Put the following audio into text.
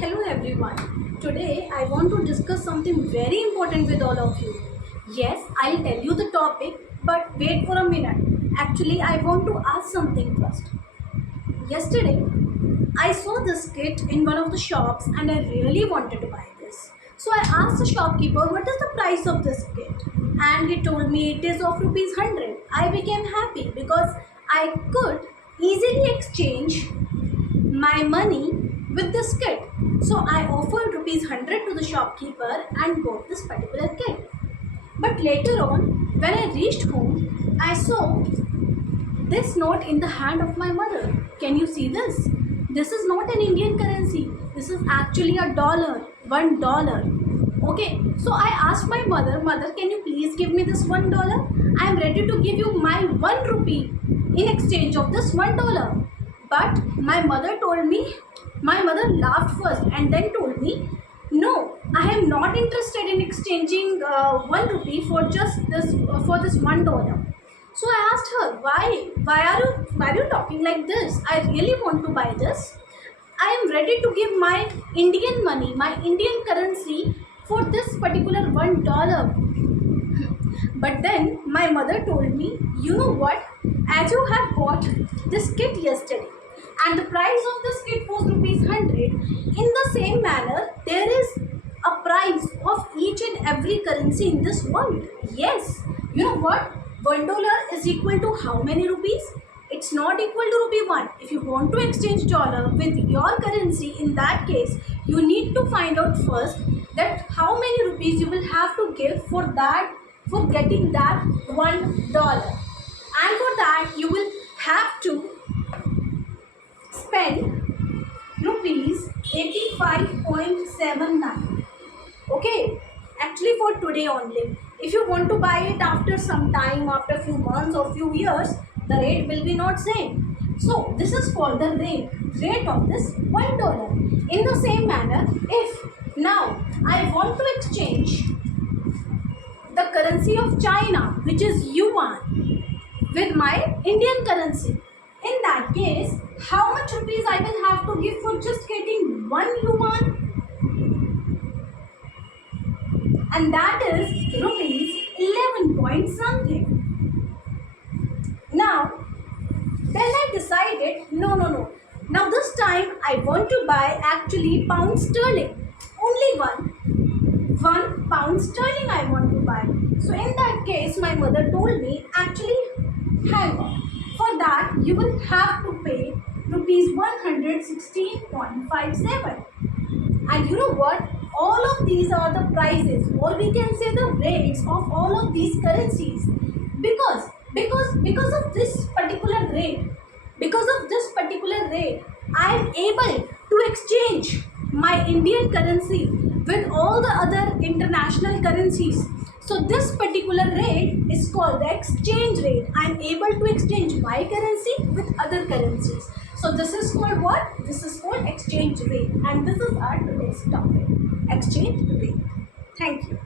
Hello everyone. Today I want to discuss something very important with all of you. Yes, I'll tell you the topic, but wait for a minute. Actually, I want to ask something first. Yesterday, I saw this kit in one of the shops and I really wanted to buy this. So I asked the shopkeeper what is the price of this kit, and he told me it is of rupees 100. I became happy because I could easily exchange my money with this kit. So I offered rupees 100 to the shopkeeper and bought this particular kit. But later on, when I reached home, I saw this note in the hand of my mother. Can you see this? This is not an Indian currency. This is actually a dollar, $1. Okay, so I asked my mother, can you please give me this $1? I am ready to give you my 1 rupee in exchange of this $1. But my mother laughed first and then told me, no, I am not interested in exchanging 1 rupee for just this for this $1. So I asked her, why are you talking like this? I really want to buy this. I am ready to give my Indian money, my Indian currency for this particular $1. But then my mother told me, you know what? As you have bought this kit yesterday and the price of this kit was rupees 100, in the same manner, there is a price of each and every currency in this world. Yes, you know what? $1 is equal to how many rupees? It's not equal to rupee 1. If you want to exchange dollar with your currency, in that case, you need to find out first that how many rupees you will have to give for getting that $1. And for that, you will have to spend rupees 85.79. Okay, actually for today only. If you want to buy it after some time, after few months or few years, the rate will be not same. So this is called the rate of this $1. In the same manner, if now I want to exchange the currency of China, which is yuan, with my Indian currency, in that case, how much rupees I will have to give for just getting 1 yuan? And that is rupees 11 point something. Now, then I decided, no. Now this time I want to buy actually pound sterling. Only one pound sterling I want to buy. So in that case, my mother told me, actually, hang on. For that, you will have to pay rupees 116.57. And you know what? All of these are the prices, or we can say the rates of all of these currencies. Because of this particular rate, I am able to exchange my Indian currency with all the other international currencies. So this particular rate is called the exchange rate. I am able to exchange my currency with other currencies. So this is called what? This is called exchange rate. And this is our today's topic, exchange rate. Thank you.